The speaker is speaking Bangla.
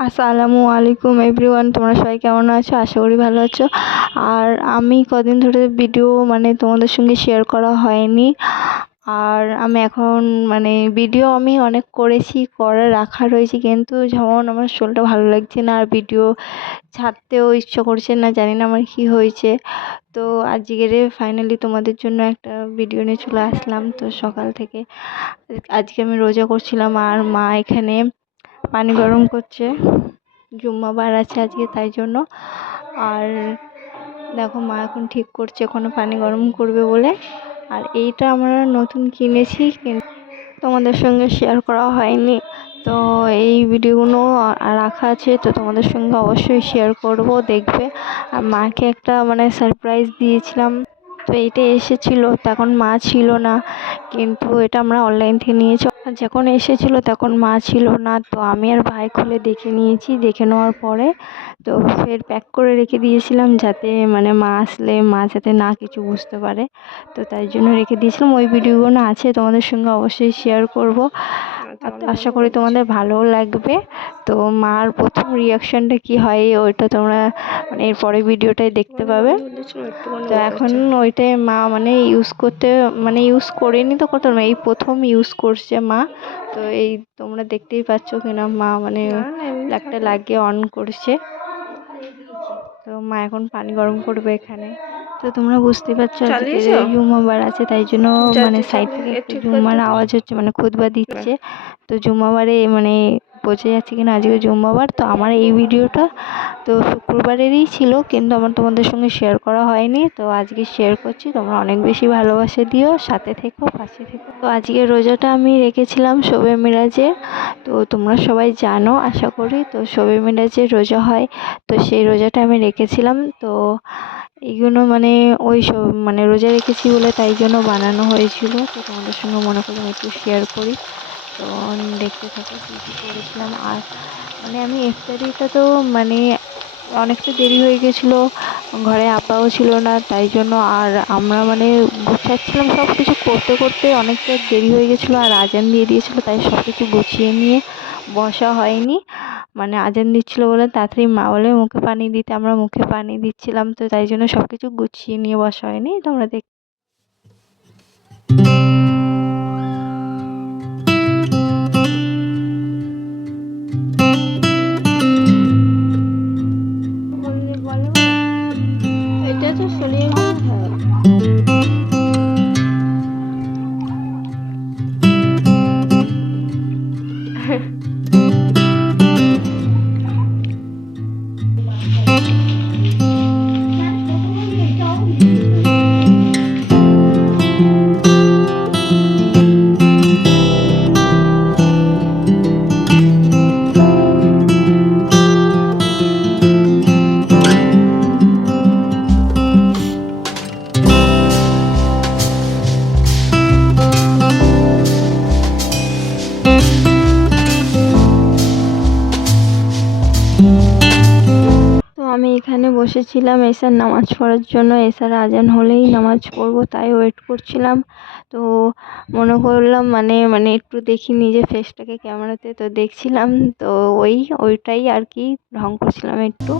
আসসালামু আলাইকুম এভরিওয়ান, তোমরা সবাই কেমন আছো? আশা করি ভালো আছো। আর আমি কদিন ধরে ভিডিও তোমাদের সঙ্গে শেয়ার করা হয়নি। আর আমি এখন ভিডিও আমি অনেক করেছি, করে রাখা রয়েছে, কিন্তু যেমন আমার শরীরটা ভালো লাগছে না, আর ভিডিও ছাড়তেও ইচ্ছা করছে না, জানি না আমার কি হয়েছে। তো আজকের ফাইনালি তোমাদের জন্য একটা ভিডিও নিয়ে চলে আসলাম। তো সকাল থেকে আজকে আমি রোজা করছিলাম, আর মা এখানে পানি গরম করছে। জুম্মাবার আছে আজকে, তাই জন্য। আর দেখো, মা এখন ঠিক করছে, ওখানে পানি গরম করবে বলে। আর এইটা আমরা নতুন কিনেছি, কিন্তু তোমাদের সঙ্গে শেয়ার করা হয়নি। তো এই ভিডিওগুলো রাখা আছে, তো তোমাদের সঙ্গে অবশ্যই শেয়ার করব, দেখবে। আর মাকে একটা সারপ্রাইজ দিয়েছিলাম। তো এইটা এসেছিল, তখন মা ছিল না, কিন্তু এটা আমরা অনলাইন থেকে নিয়েছি। যখন এসেছিল তখন মা ছিল না, তো আমি আর ভাই খুলে দেখে নিয়েছি। দেখে নেওয়ার পরে তো ফের প্যাক করে রেখে দিয়েছিলাম, যাতে মা আসলে মা যাতে না কিছু বুঝতে পারে। তো তাই জন্য রেখে দিয়েছিলাম। ওই ভিডিওগুলো আছে, তোমাদের সঙ্গে অবশ্যই শেয়ার করব। আশা করি তোমাদের ভালোও লাগবে। তো মার প্রথম রিয়াকশনটা কি হয় ওইটা তোমরা এরপরে ভিডিওটাই দেখতে পাবে। তো এখন ওইটাই মা ইউজ করতে ইউজ করেনি, তো কত এই প্রথম ইউজ করছে মা। তো এই তোমরা দেখতেই পাচ্ছ কিনা, মা প্লাগটা লাগিয়ে অন করছে। তো মা এখন পানি গরম করবে এখানে। তো তোমরা বুঝতে পারছো আজকে জুম্মাবার আছে, তাই জন্য সাইড থেকে একটু জুম্মার আওয়াজ হচ্ছে, খুতবা দিচ্ছে। তো জুম্মাবারে বোঝা যাচ্ছে কিনা আজকে জুম্মাবার। তো আমার এই ভিডিওটা তো শুক্রবারেরই ছিল, কিন্তু আমার তোমাদের সঙ্গে শেয়ার করা হয়নি। তো আজকে শেয়ার করছি, তোমরা অনেক বেশি ভালোবাসা দিও, সাথে থেকো, পাশে থেকো। তো আজকে রোজাটা আমি রেখেছিলাম শবে মিরাজের। তো তোমরা সবাই জানো আশা করি, তো শবে মিরাজের রোজা হয়, তো সেই রোজাটা আমি রেখেছিলাম। তো এইগুলো ওই সব রোজা রেখেছি বলে তাই জন্য বানানো হয়েছিল। তো তোমাদের সঙ্গে মনে করলাম একটু শেয়ার করি। তো দেখতে থাকো কী কী করেছিলাম। আর আমি ইফতারিটা তো অনেকটা দেরি হয়ে গেছিলো, ঘরে আব্বাও ছিল না, তাই জন্য। আর আমরা গুছাচ্ছিলাম, সব কিছু করতে করতে অনেকটা দেরি হয়ে গেছিলো, আর আজান দিয়ে দিয়েছিলো, তাই সব কিছু গুছিয়ে নিয়ে বসা হয়নি। আজান দিচ্ছিলো বলে তাড়াতাড়ি মা বলে মুখে পানি দিতে, আমরা মুখে পানি দিচ্ছিলাম, তো তাই জন্য সব কিছু গুছিয়ে নিয়ে বসা হয়নি। তোমরা দেখ। এটা তো শরীর আমি এখানে বসেছিলাম এসার নামাজ পড়ার জন্য। এসার আজান হলেই নামাজ পড়বো, তাই ওয়েট করছিলাম। তো মনে করলাম একটু দেখি নিজের ফেসটাকে ক্যামেরাতে, তো দেখছিলাম। তো ওইটাই আর কি ঢং করছিলাম একটু।